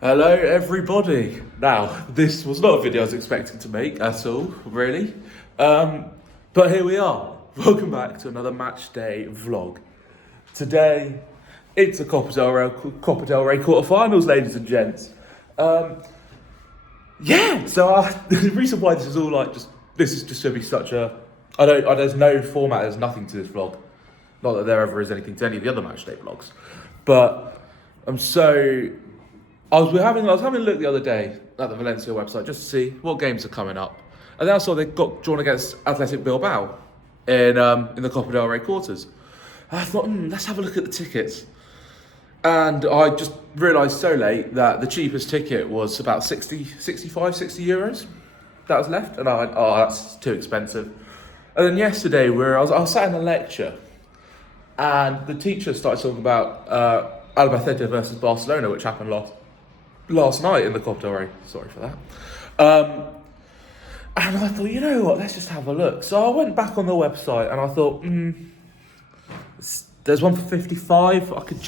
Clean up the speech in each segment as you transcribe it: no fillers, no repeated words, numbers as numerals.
Hello everybody. Now, this was not a video I was expecting to make at all, really. But here we are. Welcome back to another match day vlog. Today, it's the Copa del Rey quarterfinals, ladies and gents. So the reason why this is all this is just going to be such a, there's no format, there's nothing to this vlog. Not that there ever is anything to any of the other match day vlogs. But I was having a look the other day at the Valencia website just to see what games are coming up. And then I saw they got drawn against Athletic Bilbao in the Copa del Rey quarters. And I thought, let's have a look at the tickets. And I just realised so late that the cheapest ticket was about 60 euros that was left. And I went, oh, that's too expensive. And then yesterday, I was sat in a lecture and the teacher started talking about Albacete versus Barcelona, which happened last night in the Copa del Rey. Sorry for that. And I thought, you know what, let's just have a look. So I went back on the website and I thought, there's one for 55. I couldn't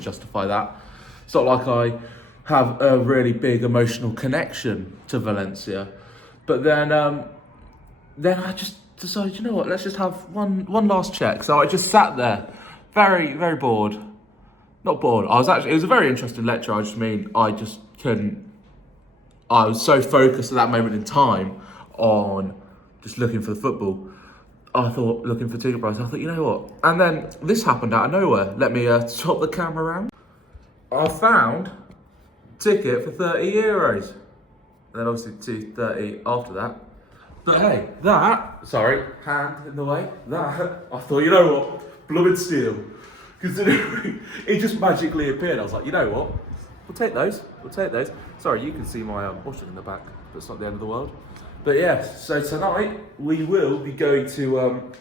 justify that. It's not like I have a really big emotional connection to Valencia. But then I just decided, you know what, let's just have one last check. So I just sat there, very, very bored. Not bored. It was a very interesting lecture. I was so focused at that moment in time on just looking for the football. I thought, looking for ticket prices. I thought, you know what? And then this happened out of nowhere. Let me swap the camera around. I found a ticket for 30 euros. And then obviously 230 after that. But hey, hand in the way. I thought, you know what? Blooming steal. Considering it just magically appeared, I was like, you know what? We'll take those. Sorry, you can see my washing in the back, but it's not the end of the world. But yes, so tonight we will be going to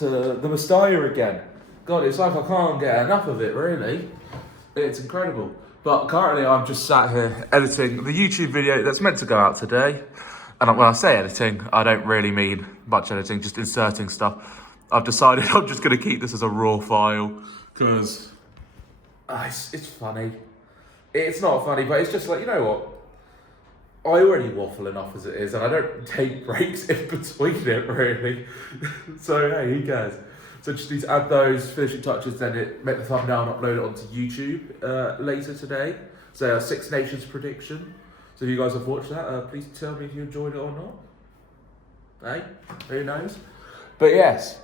the Mestalla again. God, it's like I can't get enough of it, really. It's incredible. But currently I'm just sat here editing the YouTube video that's meant to go out today. And when I say editing, I don't really mean much editing, just inserting stuff. I've decided I'm just going to keep this as a raw file because it's funny. It's not funny, but it's just like, you know what? I already waffle enough as it is, and I don't take breaks in between it, really. So, hey, who cares? So just need to add those finishing touches, then make the thumbnail and upload it onto YouTube later today. So, Six Nations prediction. So if you guys have watched that, please tell me if you enjoyed it or not. Hey, who knows? But yes.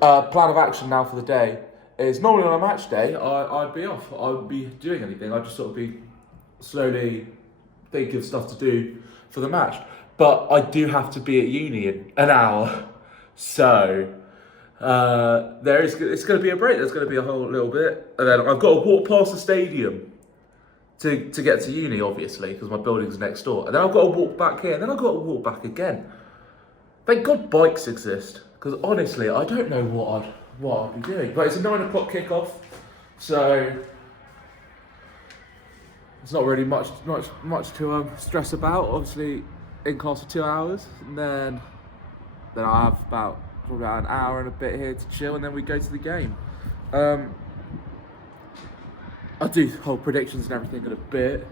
Plan of action now for the day is normally on a match day, I'd be off. I wouldn't be doing anything. I'd just sort of be slowly thinking of stuff to do for the match. But I do have to be at uni in an hour. So it's going to be a break. There's going to be a whole little bit. And then I've got to walk past the stadium to get to uni, obviously, because my building's next door. And then I've got to walk back here. And then I've got to walk back again. Thank God bikes exist. Because honestly, I don't know what I'd be doing. But it's a 9 o'clock kickoff, so it's not really much to stress about. Obviously, in class for 2 hours, and then I have probably about an hour and a bit here to chill, and then we go to the game. I do whole predictions and everything in a bit.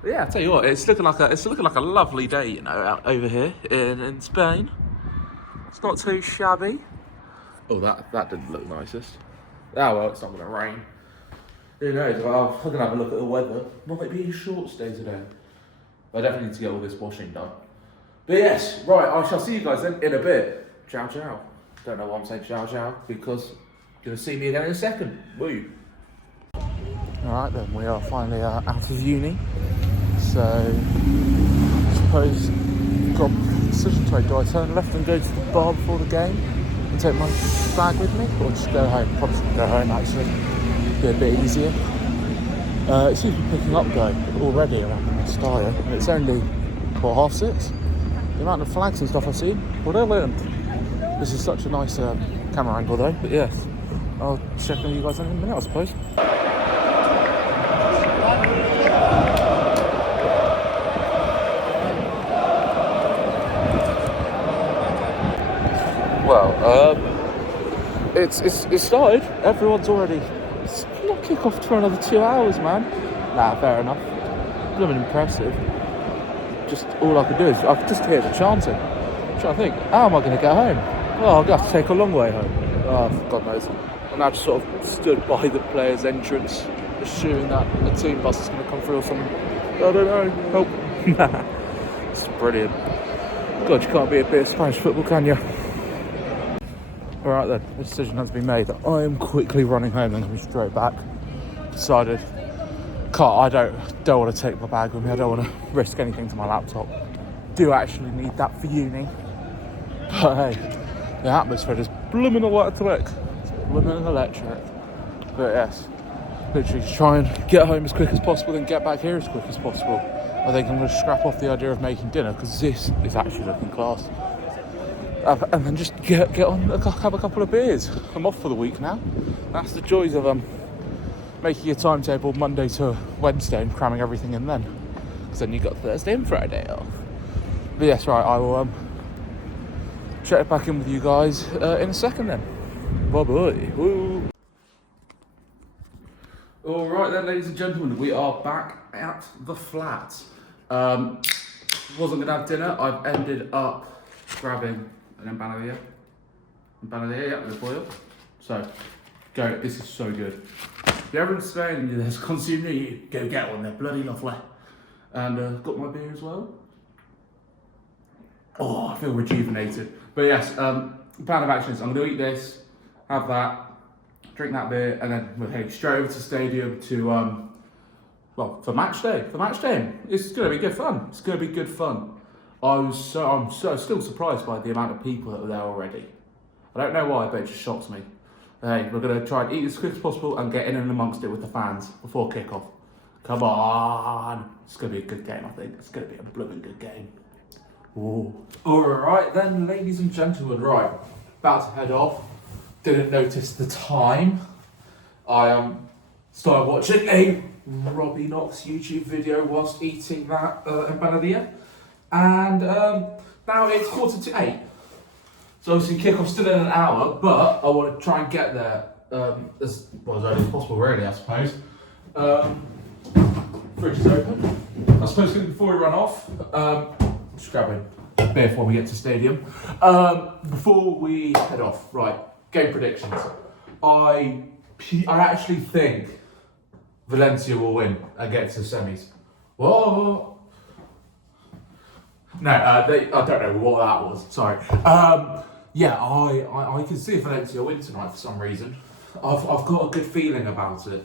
But yeah, I tell you what, it's looking like a lovely day, you know, out over here in Spain. It's not too shabby. Oh, that didn't look nicest. Oh well, it's not going to rain. Who knows? Well, I'm going to have a look at the weather. Might be a short stay today. I definitely need to get all this washing done. But yes, right, I shall see you guys then in a bit. Ciao, ciao. Don't know why I'm saying ciao, ciao, because you're going to see me again in a second. Woo. Alright then, we are finally out of uni. So, I suppose got a decision to make. Do I turn left and go to the bar before the game and take my bag with me, or just go home? Probably just go home actually, be a bit easier. It seems to be picking up though already around the Mestalla, and it's only 6:30. The amount of flags and stuff I've seen, brilliant. This is such a nice camera angle though, but yes, I'll check on you guys in a minute I suppose. Well, it's started. Everyone's already. It's not kick off for another 2 hours, man. Nah, fair enough. Blooming impressive. Just all I could do is I could just hear the chanting. I'm trying to think, how am I going to get home? Well, I'm going to have to take a long way home. Oh, God knows. And I just sort of stood by the players' entrance, assuming that a team bus is going to come through or something. I don't know. Help. Nah. It's brilliant. God, you can't be a bit of Spanish football, can you? Alright then, the decision has been made that I am quickly running home and coming straight back. Decided, I don't want to take my bag with me, I don't want to risk anything to my laptop. Do actually need that for uni. But hey, the atmosphere is blooming electric. It's blooming electric. But yes, literally just try and get home as quick as possible and get back here as quick as possible. I think I'm going to scrap off the idea of making dinner because this is actually looking class. And then just get on, have a couple of beers. I'm off for the week now. That's the joys of making your timetable Monday to Wednesday and cramming everything in then. Because then you've got Thursday and Friday off. But yes, right, I will check back in with you guys in a second then. Bye-bye. Woo. All right then, ladies and gentlemen, we are back at the flat. Wasn't going to have dinner. I've ended up grabbing an empanadilla. Yeah, with boil. So, go. This is so good. If you're ever in Spain and there's consume near you, go get one. They're bloody lovely. And got my beer as well. Oh, I feel rejuvenated. But yes, plan of action is I'm going to eat this, have that, drink that beer, and then we'll head straight over to the stadium to for match day. It's going to be good fun. It's going to be good fun. I'm still surprised by the amount of people that were there already. I don't know why, but it just shocks me. Hey, we're going to try and eat as quick as possible and get in and amongst it with the fans before kick-off. Come on. It's going to be a good game, I think. It's going to be a blooming good game. Ooh. Alright then, ladies and gentlemen, right. About to head off. Didn't notice the time. I started watching a Robbie Knox YouTube video whilst eating that empanadilla. And now it's 7:45. So obviously kickoff's still in an hour, but I want to try and get there as early as possible, really, I suppose. Fridge is open. I suppose before we run off, just grabbing a beer before we get to stadium. Before we head off, right, game predictions. I actually think Valencia will win and get to the semis. Whoa! No, I don't know what that was. Sorry. Yeah, I can see Valencia win tonight for some reason. I've got a good feeling about it.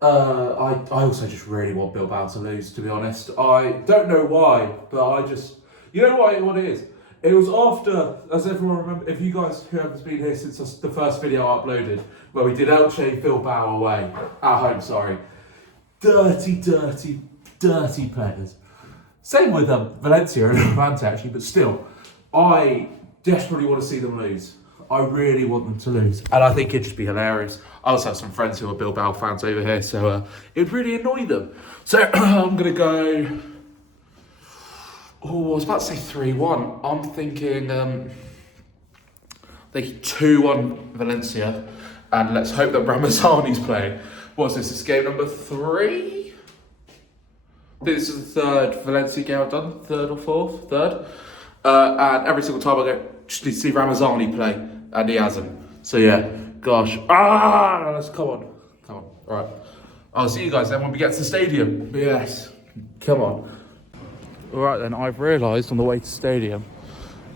I also just really want Bilbao to lose, to be honest. I don't know why, but I just... You know what it is? It was after, as everyone remember, if you guys who haven't been here since the first video I uploaded, where we did Elche Bilbao away, at home, sorry. Dirty players. Same with Valencia and Levante actually, but still, I desperately want to see them lose. I really want them to lose. And I think it'd just be hilarious. I also have some friends who are Bilbao fans over here, so it would really annoy them. So I'm going to go... Oh, I was about to say 3-1. I'm thinking 2-1 Valencia. And let's hope that Ramazani's playing. What's this? This is game number 3? I think this is the third Valencia game I've done. Third or fourth? Third. And every single time I go, just need to see Ramazani play. And he hasn't. So yeah, gosh. Let's come on. All right. I'll see you guys then when we get to the stadium. But yes, come on. All right then, I've realised on the way to stadium,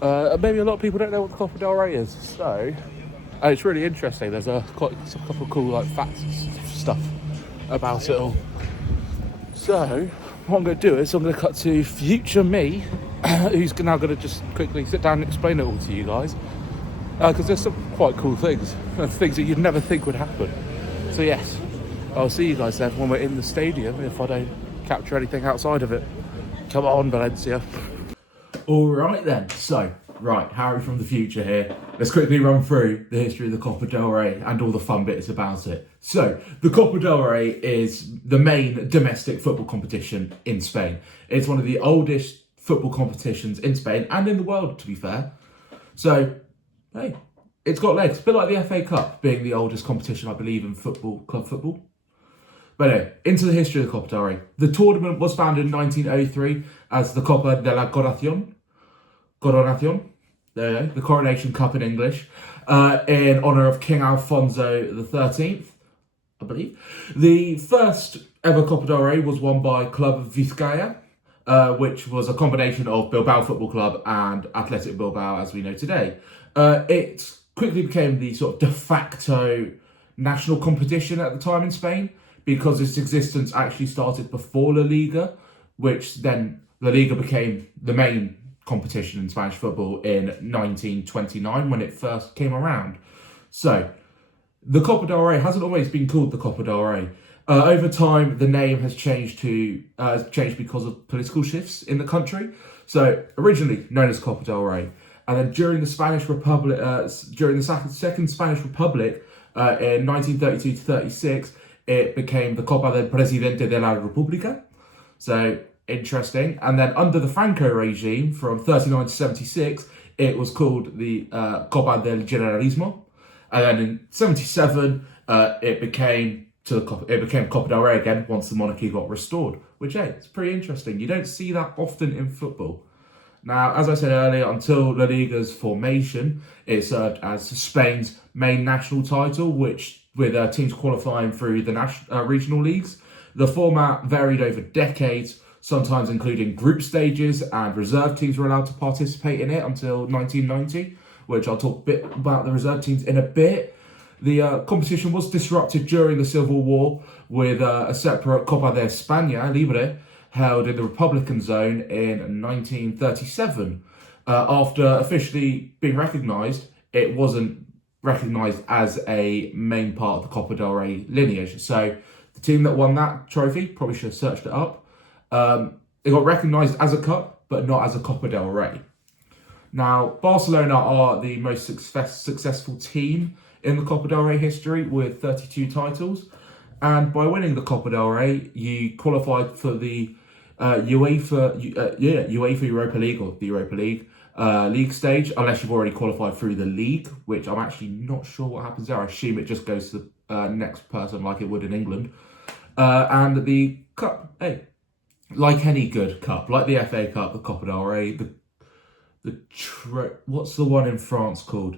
maybe a lot of people don't know what the Copa del Rey is. So, it's really interesting. There's a couple of cool facts and stuff about it all. So, what I'm going to do is I'm going to cut to future me, who's now going to just quickly sit down and explain it all to you guys. Because there's some quite cool things that you'd never think would happen. So yes, I'll see you guys then when we're in the stadium, if I don't capture anything outside of it. Come on, Valencia. All right then. So, Harry from the future here. Let's quickly run through the history of the Copa del Rey and all the fun bits about it. So, the Copa del Rey is the main domestic football competition in Spain. It's one of the oldest football competitions in Spain and in the world, to be fair. So, hey, it's got legs. A bit like the FA Cup being the oldest competition, I believe, in club football. But anyway, into the history of the Copa del Rey. The tournament was founded in 1903 as the Copa de la Coronación, there you go, the Coronation Cup in English, in honour of King Alfonso XIII, I believe. The first ever Copa del Rey was won by Club Vizcaya, which was a combination of Bilbao Football Club and Athletic Bilbao as we know today. It quickly became the sort of de facto national competition at the time in Spain, because its existence actually started before La Liga, which then La Liga became the main competition in Spanish football in 1929 when it first came around. So, the Copa del Rey hasn't always been called the Copa del Rey. Over time, the name has changed because of political shifts in the country. So, originally known as Copa del Rey, and then during the Spanish Republic, during the Second Spanish Republic, in 1932 to 36, it became the Copa del Presidente de la República. So, interesting. And then under the Franco regime, from 39 to 76, it was called the Copa del Generalismo. And then in 77, it became Copa del Rey again once the monarchy got restored. Which, hey, it's pretty interesting. You don't see that often in football. Now, as I said earlier, until La Liga's formation, it served as Spain's main national title, which with teams qualifying through the regional leagues. The format varied over decades, sometimes including group stages, and reserve teams were allowed to participate in it until 1990, which I'll talk a bit about the reserve teams in a bit. The competition was disrupted during the Civil War with a separate Copa de España Libre held in the Republican Zone in 1937. After officially being recognised, it wasn't recognised as a main part of the Copa del Rey lineage. So the team that won that trophy, probably should have searched it up, it got recognised as a cup, but not as a Copa del Rey. Now, Barcelona are the most successful team in the Copa del Rey history with 32 titles. And by winning the Copa del Rey, you qualified for the UEFA Europa League, or the Europa League, league stage, unless you've already qualified through the league, which I'm actually not sure what happens there. I assume it just goes to the next person like it would in England. And the cup, hey, like any good cup, like the FA Cup, the Copa del Rey, what's the one in France called?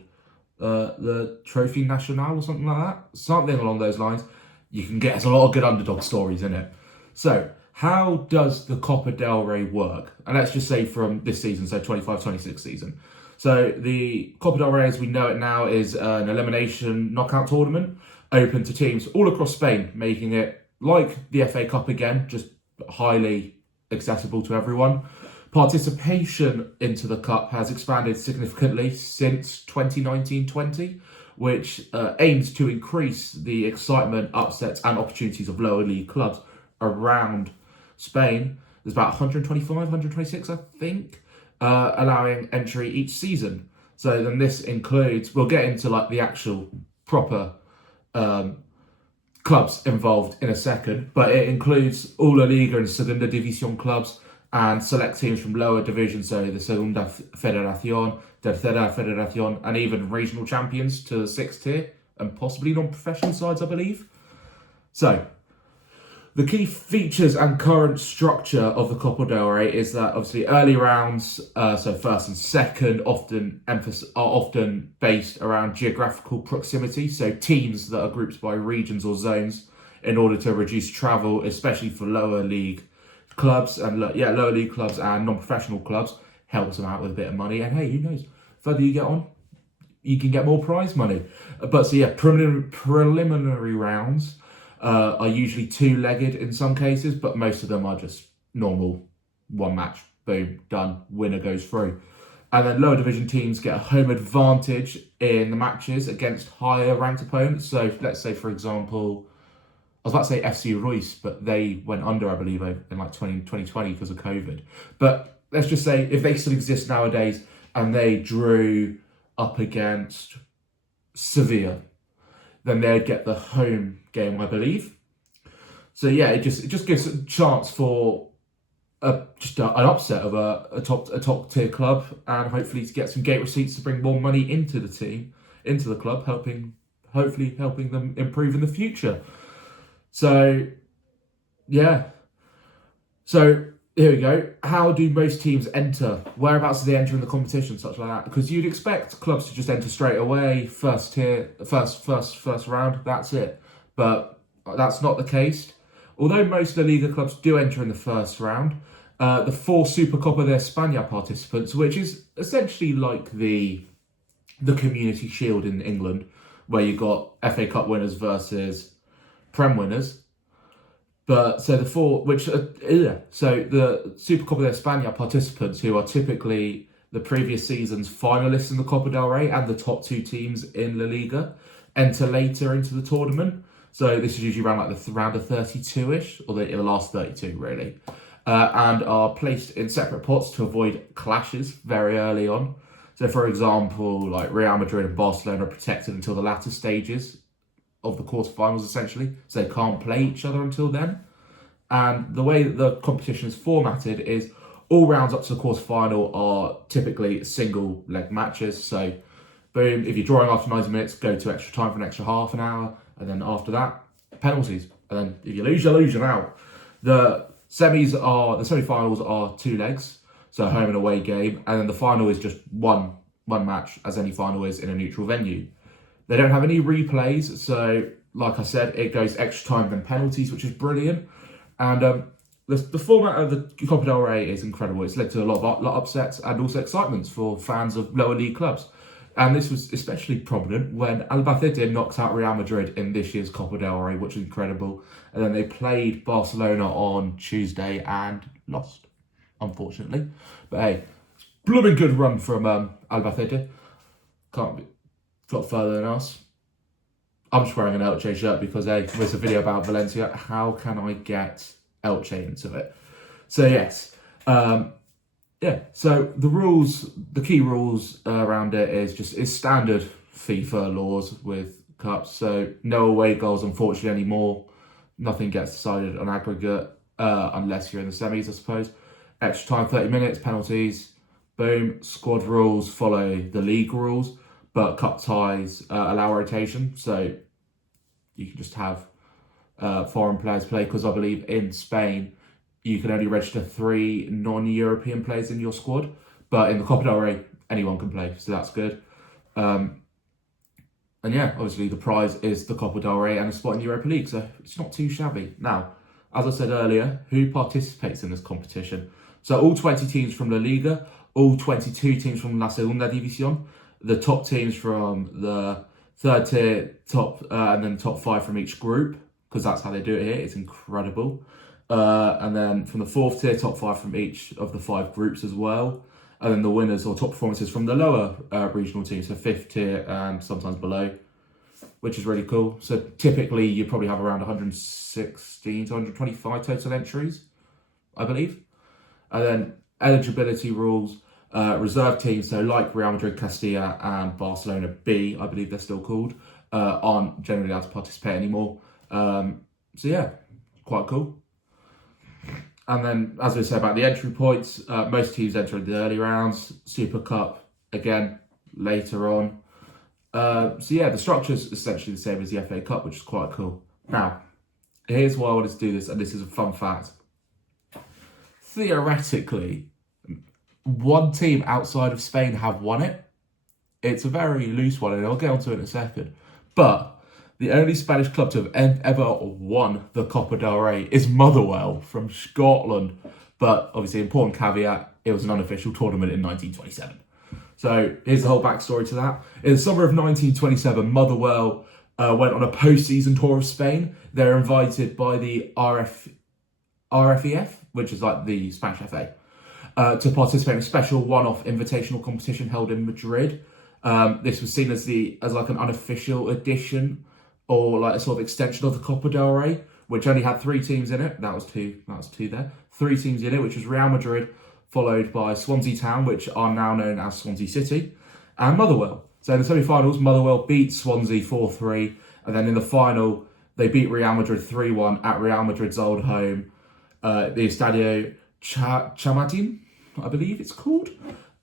The Trophy National or something like that? Something along those lines. You can get a lot of good underdog stories in it. So, how does the Copa del Rey work? And let's just say from this season, so 25-26 season. So the Copa del Rey, as we know it now, is an elimination knockout tournament open to teams all across Spain, making it like the FA Cup again, just highly accessible to everyone. Participation into the Cup has expanded significantly since 2019-20, which aims to increase the excitement, upsets and opportunities of lower league clubs around Spain. There's about 125, 126, I think, allowing entry each season. So then this includes, we'll get into like the actual proper clubs involved in a second, but it includes all La Liga and Segunda División clubs and select teams from lower divisions, so the Segunda Federación, Tercera Federación, and even regional champions to the 6th tier, and possibly non-professional sides, I believe. So, the key features and current structure of the Copa del Rey is that obviously early rounds, so first and second, are often based around geographical proximity, so teams that are grouped by regions or zones in order to reduce travel, especially for lower league clubs and non-professional clubs, helps them out with a bit of money. And hey, who knows? Further you get on, you can get more prize money. But so yeah, preliminary rounds are usually two-legged in some cases, but most of them are just normal one match, boom, done, winner goes through. And then lower division teams get a home advantage in the matches against higher ranked opponents. So let's say, for example, I was about to say FC Ruiz, but they went under, I believe, in like 2020 because of COVID. But let's just say if they still exist nowadays and they drew up against Sevilla, then they'd get the home game, I believe. So yeah, it just gives a chance for an upset of a top tier club, and hopefully to get some gate receipts to bring more money into the club, hopefully helping them improve in the future. So Yeah. So here we go. How do most teams enter? Whereabouts do they enter in the competition, such like that? Because you'd expect clubs to just enter straight away, first tier, first round. That's it. But that's not the case. Although most La Liga clubs do enter in the first round, the four Supercopa de España participants, which is essentially like the Community Shield in England, where you got FA Cup winners versus Prem winners. But so the four, so the Supercopa de España participants, who are typically the previous season's finalists in the Copa del Rey and the top two teams in La Liga, enter later into the tournament. So this is usually around like the round of 32-ish, or the last 32 really, and are placed in separate pots to avoid clashes very early on. So for example, like Real Madrid and Barcelona are protected until the latter stages of the quarterfinals essentially, so they can't play each other until then. And the way that the competition is formatted is all rounds up to the quarterfinal are typically single leg matches. So, boom, if you're drawing after 90 minutes, go to extra time for an extra half an hour, and then after that, penalties. And then if you lose, you're out. The semi-finals are 2 legs, so home and away game, and then the final is just one match, as any final is in a neutral venue. They don't have any replays, so like I said, it goes extra time then penalties, which is brilliant. And the format of the Copa del Rey is incredible. It's led to a lot of upsets and also excitements for fans of lower league clubs. And this was especially prominent when Albacete knocked out Real Madrid in this year's Copa del Rey, which is incredible. And then they played Barcelona on Tuesday and lost, unfortunately. But hey, blooming good run from Albacete. Can't be a lot further than us. I'm just wearing an Elche shirt because there's a video about Valencia. How can I get Elche into it? So yes, so the key rules around it is standard FIFA laws with cups. So no away goals, unfortunately, anymore. Nothing gets decided on aggregate unless you're in the semis, I suppose. Extra time, 30 minutes, penalties. Boom. Squad rules follow the league rules, but cup ties allow rotation. So you can just have foreign players play, because I believe in Spain you can only register 3 non-European players in your squad, but in the Copa del Rey anyone can play, so that's good. And yeah, obviously the prize is the Copa del Rey and a spot in the Europa League, so it's not too shabby. Now, as I said earlier, who participates in this competition? So all 20 teams from La Liga, all 22 teams from La Segunda División, the top teams from the third tier, and then top 5 from each group, because that's how they do it here. It's incredible. And then from the fourth tier, top 5 from each of the 5 groups as well. And then the winners or top performances from the lower regional teams, so 5th tier and sometimes below, which is really cool. So typically you probably have around 116 to 125 total entries, I believe. And then eligibility rules. Reserve teams, so like Real Madrid, Castilla and Barcelona B, I believe they're still called, aren't generally allowed to participate anymore. So yeah, quite cool. And then, as we said about the entry points, most teams enter in the early rounds. Super Cup, again, later on. So yeah, the structure's essentially the same as the FA Cup, which is quite cool. Now, here's why I wanted to do this, and this is a fun fact. Theoretically, one team outside of Spain have won it. It's a very loose one, and I'll get onto it in a second. But the only Spanish club to have ever won the Copa del Rey is Motherwell from Scotland. But obviously, important caveat, it was an unofficial tournament in 1927. So here's the whole backstory to that. In the summer of 1927, Motherwell went on a post-season tour of Spain. They're invited by the RFEF, which is like the Spanish FA. To participate in a special one-off invitational competition held in Madrid. This was seen as like an unofficial edition, or like a sort of extension of the Copa del Rey, which only had 3 teams in it. That was two there. 3 teams in it, which was Real Madrid, followed by Swansea Town, which are now known as Swansea City, and Motherwell. So in the semi-finals, Motherwell beat Swansea 4-3, and then in the final, they beat Real Madrid 3-1 at Real Madrid's old home, the Estadio Chamartín, I believe it's called.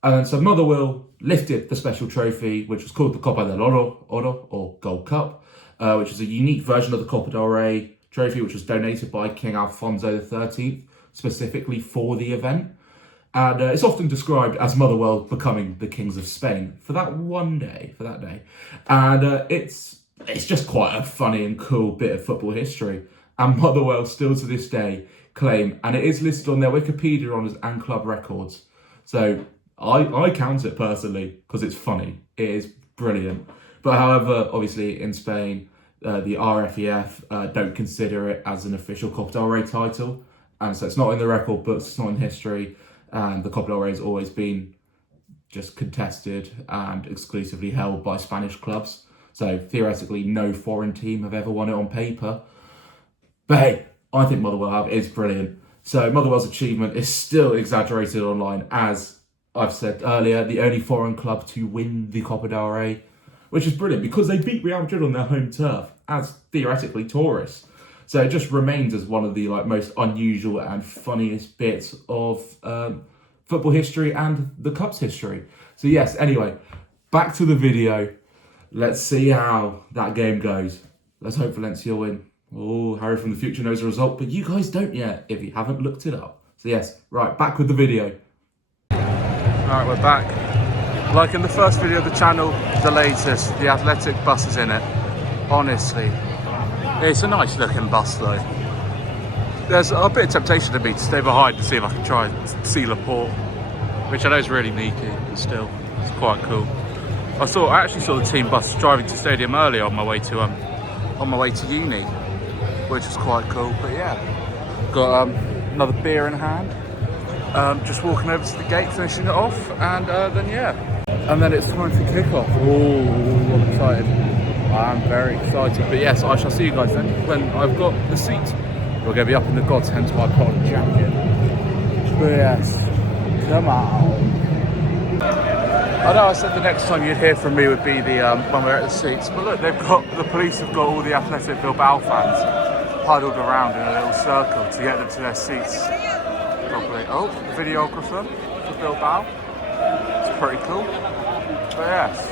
And so Motherwell lifted the special trophy, which was called the Copa del Oro, or Gold Cup, which is a unique version of the Copa del Rey, trophy, which was donated by King Alfonso XIII, specifically for the event. And it's often described as Motherwell becoming the kings of Spain for that one day, for that day. And it's just quite a funny and cool bit of football history. And Motherwell still to this day claim, and it is listed on their Wikipedia honours and club records. So I count it personally because it's funny. It is brilliant. But however, obviously in Spain, the RFEF don't consider it as an official Copa del Rey title. And so it's not in the record books, it's not in history. And the Copa del Rey has always been just contested and exclusively held by Spanish clubs. So theoretically, no foreign team have ever won it on paper. But hey, I think Motherwell have. It's brilliant. So Motherwell's achievement is still exaggerated online, as I've said earlier, the only foreign club to win the Copa del Rey, which is brilliant because they beat Real Madrid on their home turf as theoretically tourists. So it just remains as one of the most unusual and funniest bits of football history and the Cup's history. So yes, anyway, back to the video. Let's see how that game goes. Let's hope Valencia win. Oh, Harry from the future knows the result, but you guys don't yet if you haven't looked it up. So yes, right, back with the video. Alright, we're back. Like in the first video of the channel, the latest, the Athletic bus is in it. Honestly, it's a nice looking bus though. There's a bit of temptation to me to stay behind to see if I can try and see Laporte, which I know is really sneaky, but still, it's quite cool. I actually saw the team bus driving to stadium earlier on my way to uni, which is quite cool. But yeah, got another beer in hand. Just walking over to the gate, finishing it off, and then yeah, and then it's time for kickoff. Oh, I'm excited. I'm very excited. But yes, I shall see you guys then when I've got the seat. We're going to be up in the gods, hence why I put on a jacket. But yes, come on. I know I said the next time you'd hear from me would be the when we're at the seats, but look, the police have got all the Athletic Bilbao fans huddled around in a little circle to get them to their seats properly. Oh, videographer for Bilbao. It's pretty cool. But yes,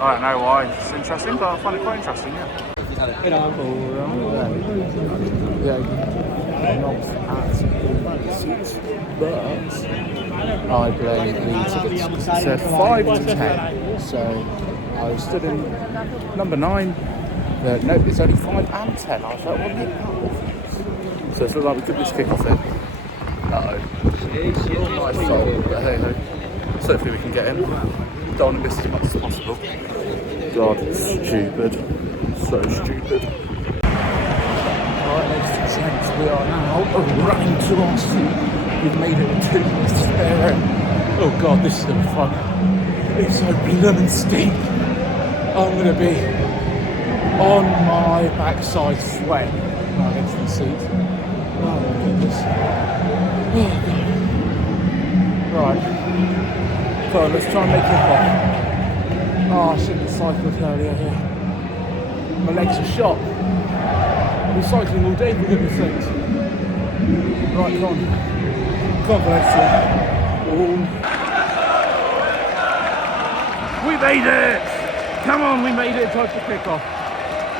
I don't know why it's interesting, but I find it quite interesting, yeah. I blame the tickets because it said 5 to 10, so I stood in number 9. Nope, it's only 5 and 10. I was like, what the? So it's like we could just kick off then. Nice foul, but hey ho. So hopefully we can get in. Don't want to miss as much as possible. God, it's stupid. So stupid. Right, ladies and gents, we are now running to our seat. We've made it 2 minutes to spare. Oh god, this is going to be fun. It's so blooming steep. I'm going to be on my backside sweat when I get to the seat. Oh my goodness. Oh god. Right. Come on, let's try and make it off. Oh, I shouldn't have cycled earlier here. My legs are shot. I've been cycling all day, for goodness sakes. Right, come on. Come on, Valencia. We made it! Come on, we made it. Time for kick-off.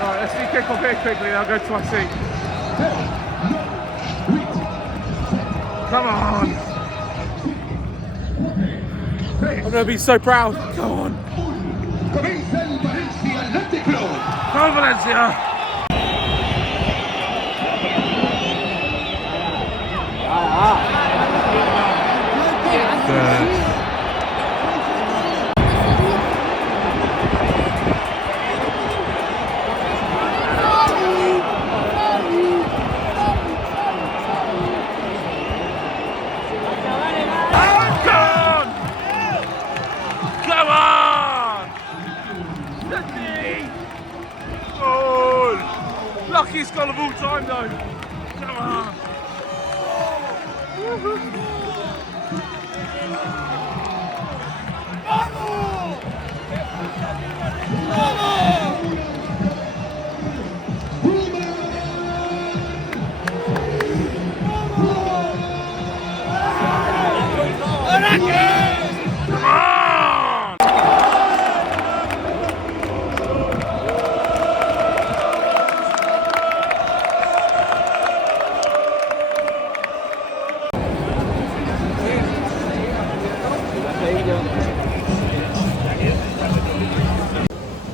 Right, let's do kick-off here quickly, I'll go to my seat. Come on! I'm going to be so proud. Come on. Come on, Valencia! Luckiest goal of all time though. Come on.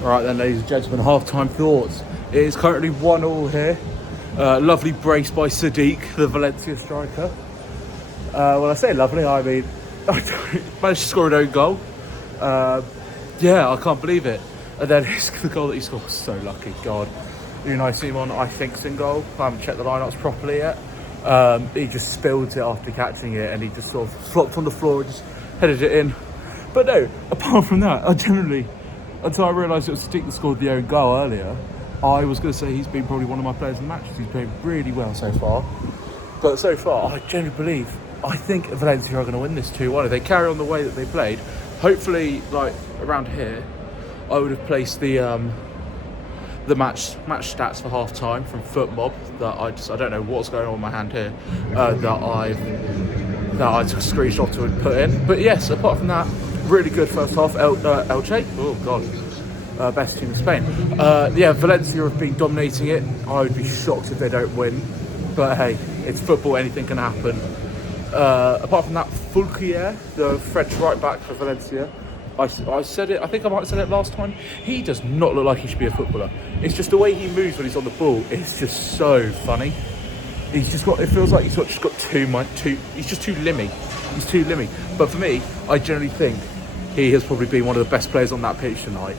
Right then, ladies and gentlemen, half-time thoughts. It is currently 1-1 here. Lovely brace by Sadiq, the Valencia striker. Well, I say lovely, I mean, I managed to score an own goal. Yeah, I can't believe it. And then the goal that he scored was so lucky, God. Unai Simon, I think's in goal. I haven't checked the lineups properly yet. He just spilled it after catching it, and he just sort of flopped on the floor and just headed it in. But no, apart from that, until I realised it was Sadiq that scored the own goal earlier, I was going to say he's been probably one of my players in the matches. He's played really well so far. But so far, I genuinely I think Valencia are going to win this 2-1. If they carry on the way that they played, hopefully, like around here, I would have placed the match stats for half time from FootMob that I don't know what's going on with my hand here that I took a screenshot to and put in. But yes, apart from that, really good first half. Elche, oh god, best team in Spain. Yeah, Valencia have been dominating it. I would be shocked if they don't win, but hey, it's football, anything can happen. Apart from that, Fulquier, the French right back for Valencia, I said it, I think I might have said it last time, he does not look like he should be a footballer. It's just the way he moves when he's on the ball, it's just so funny. He's just got, it feels like he's just got he's just too limmy. He's too limmy. But for me, I generally think he has probably been one of the best players on that pitch tonight,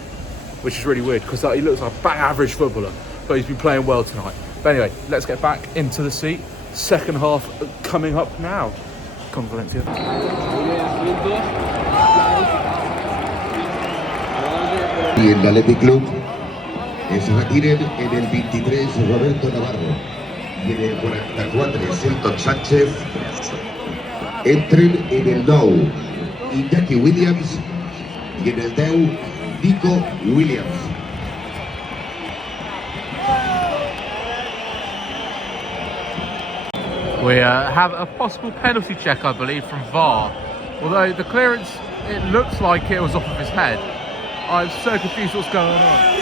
which is really weird because he looks like a bang average footballer, but he's been playing well tonight. But anyway, let's get back into the seat. Second half coming up now. Come on, Valencia. Y el Athletic Club se retiren en el 23 Roberto Navarro y en el 44 Selton Sánchez. Entren en el 9 Iñaki Williams y en el 10 Nico Williams. We have a possible penalty check, I believe, from VAR. Although the clearance, it looks like it was off of his head. I'm so confused what's going on.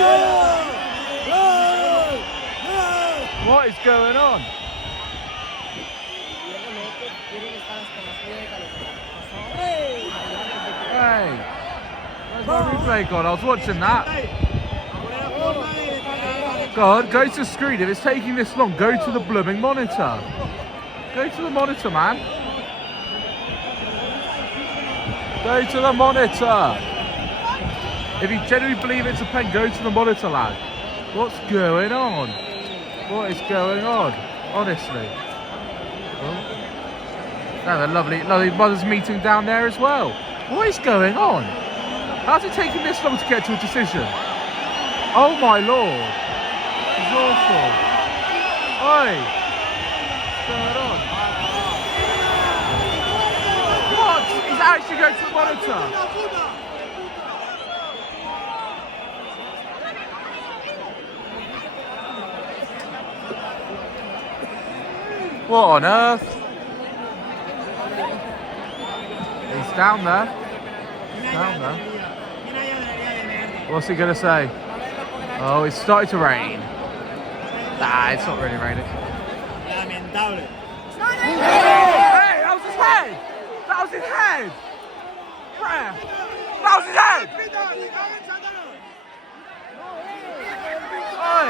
What is going on? Hey, where's my replay gone? I was watching that. God, go to the screen. If it's taking this long, go to the blooming monitor. Go to the monitor, man. Go to the monitor. If you genuinely believe it's a pen, go to the monitor, lad. What's going on? What is going on? Honestly. Oh, a lovely mothers meeting down there as well. What is going on? How's it taking this long to get to a decision? Oh my lord. It's awful. Oi. What's going on? What? He's actually going to the monitor. What on earth? He's down there. Down there. What's he gonna say? Oh, it's starting to rain. Nah, it's not really raining. Lamentable. Hey, that was his head! That was his head! Bruh. That was his head! Hey,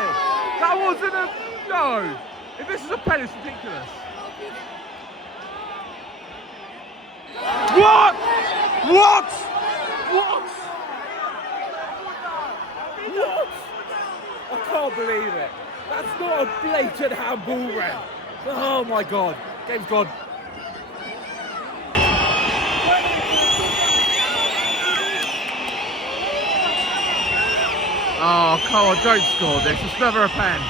that wasn't a... No! If this is a pen, it's ridiculous. What? What? What? What? I can't believe it. That's not a blatant handball ref. Oh my god. Game's gone. Oh, come on, don't score this. It's never a pen.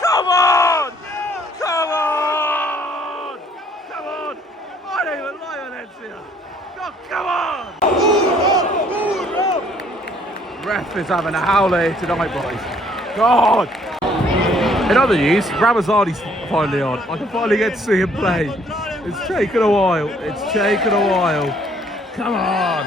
Come on! Come on! Come on! I don't even like Valencia. God, come on! Ref is having a howler tonight, boys. God! In other news, Ramazani's finally on. I can finally get to see him play. It's taken a while. It's taken a while. Come on.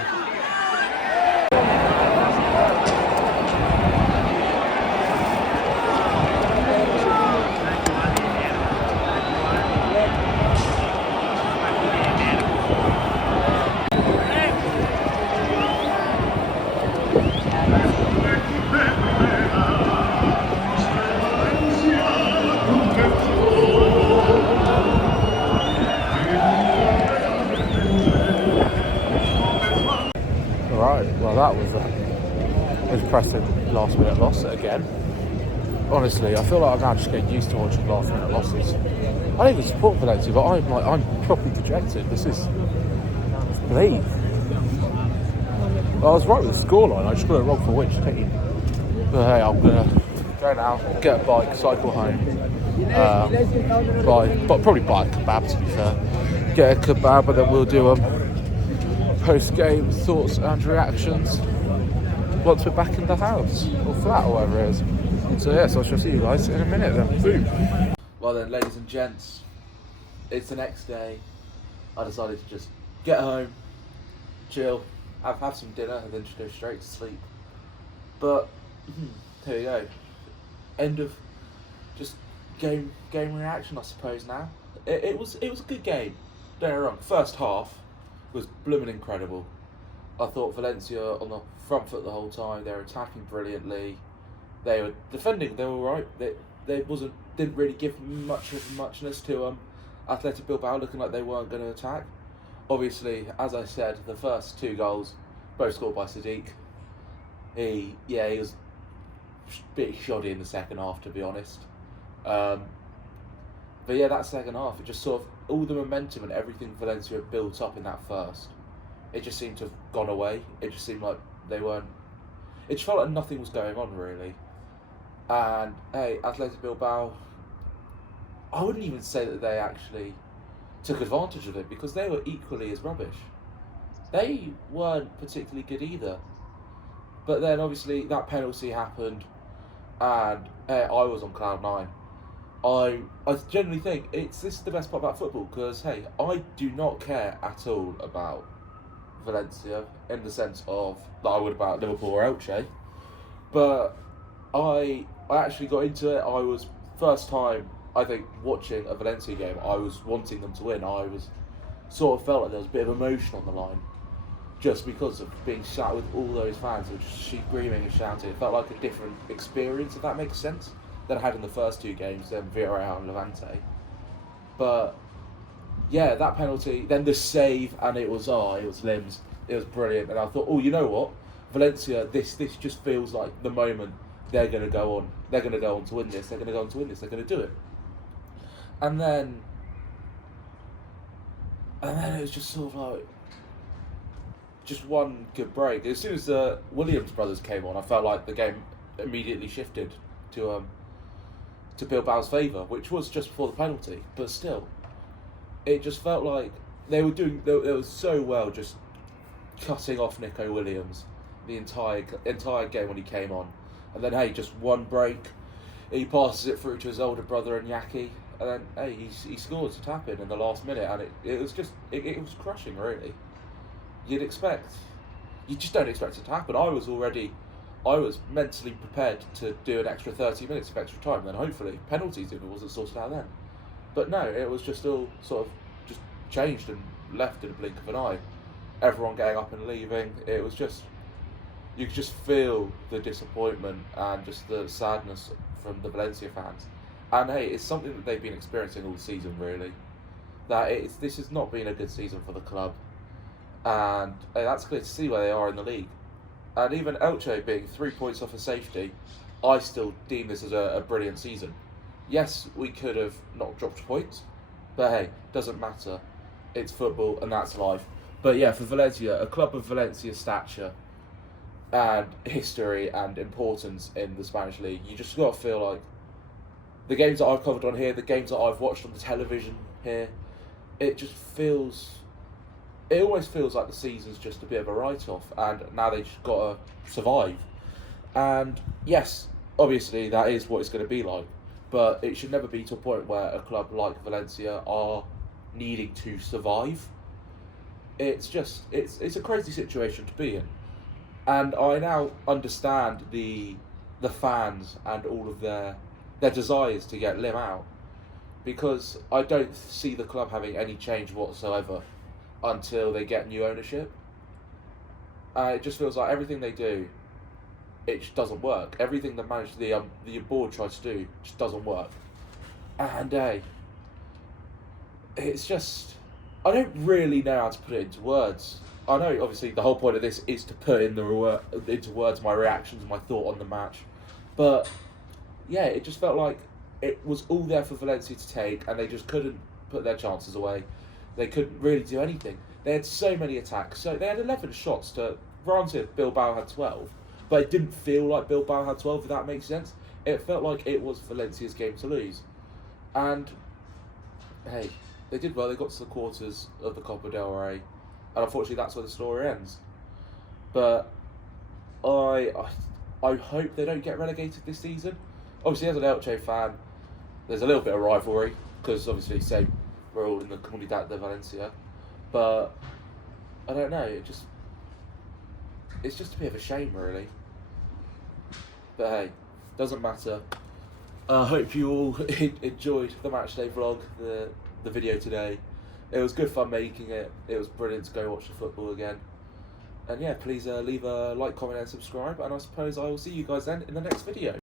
Right, well that was a impressive last minute loss again. Honestly, I feel like I'm now just getting used to watching last minute losses. I don't even support Valencia, but I'm properly dejected. This is bleak. I was right with the scoreline, I just got it wrong for which team. But hey, I'm gonna go now, get a bike, cycle home, probably buy a kebab to be fair. Get a kebab and then we'll do post-game thoughts and reactions once we're back in the house, or flat, or whatever it is. So yes, I shall see you guys in a minute then. Boom. Well then, ladies and gents, it's the next day. I decided to just get home, chill, have some dinner, and then just go straight to sleep. But there you go. End of just game reaction, I suppose. Now it was a good game. Don't get me wrong. First half was blooming incredible. I thought Valencia on the front foot the whole time. They were attacking brilliantly. They were defending. They were right. They didn't really give muchness to Athletic Bilbao, looking like they weren't going to attack. Obviously, as I said, the first 2 goals both scored by Sadiq. He was a bit shoddy in the second half, to be honest. But yeah, that second half, it just sort of all the momentum and everything Valencia had built up in that first, it just seemed to have gone away. It just seemed like they weren't. It just felt like nothing was going on really. And hey, Athletic Bilbao, I wouldn't even say that they actually took advantage of it because they were equally as rubbish. They weren't particularly good either. But then obviously that penalty happened, and I was on cloud 9. I generally think this is the best part about football because hey, I do not care at all about Valencia in the sense of that I would about Liverpool or Elche, but I actually got into it. I was first time I think watching a Valencia game. I was wanting them to win. I was sort of felt like there was a bit of emotion on the line, just because of being sat with all those fans who were just screaming and shouting. It felt like a different experience, if that makes sense, than I had in the first 2 games, then Villarreal and Levante. But yeah, that penalty, then the save, and it was limbs. It was brilliant, and I thought, oh, you know what, Valencia, this just feels like the moment they're going to go on. They're going to go on to win this. They're going to go on to win this. They're going to do it. And then it was just sort of like just one good break. As soon as the Williams brothers came on, I felt like the game immediately shifted to Bilbao's favour, which was just before the penalty. But still, it just felt like they were so well just cutting off Nico Williams the entire game when he came on. And then hey, just one break, he passes it through to his older brother Iñaki, and then hey, he scores a tap in the last minute, and it was just it was crushing really. You just don't expect it to happen. I was mentally prepared to do an extra 30 minutes of extra time, then hopefully penalties if it wasn't sorted out then. But no, it was just all sort of just changed and left in a blink of an eye. Everyone getting up and leaving. It was just, you could just feel the disappointment and just the sadness from the Valencia fans. And hey, it's something that they've been experiencing all season really. This has not been a good season for the club. And that's clear to see where they are in the league. And even Elche being 3 points off of safety, I still deem this as a brilliant season. Yes, we could have not dropped points, but hey, doesn't matter. It's football and that's life. But yeah, for Valencia, a club of Valencia's stature and history and importance in the Spanish league, you just got to feel like the games that I've covered on here, the games that I've watched on the television here, it always feels like the season's just a bit of a write-off, and now they've just got to survive. And yes, obviously that is what it's going to be like, but it should never be to a point where a club like Valencia are needing to survive. it's a crazy situation to be in, and I now understand the fans and all of their desires to get Lim out, because I don't see the club having any change whatsoever until they get new ownership. It just feels like everything they do, it just doesn't work. Everything the board tries to do just doesn't work, and it's just, I don't really know how to put it into words. I know obviously the whole point of this is to put into words my reactions and my thought on the match, but yeah, it just felt like it was all there for Valencia to take, and they just couldn't put their chances away. They couldn't really do anything. They had so many attacks. So they had 11 shots to, granted Bilbao had 12, but it didn't feel like Bilbao had 12, if that makes sense. It felt like it was Valencia's game to lose. And hey, they did well. They got to the quarters of the Copa del Rey, and unfortunately that's where the story ends. But I hope they don't get relegated this season. Obviously, as an Elche fan, there's a little bit of rivalry, because obviously, say, we're all in the Comunidad de Valencia, but I don't know. It's just a bit of a shame, really. But hey, doesn't matter. I hope you all enjoyed the matchday vlog, the video today. It was good fun making it. It was brilliant to go watch the football again. And yeah, please leave a like, comment and subscribe, and I suppose I will see you guys then in the next video.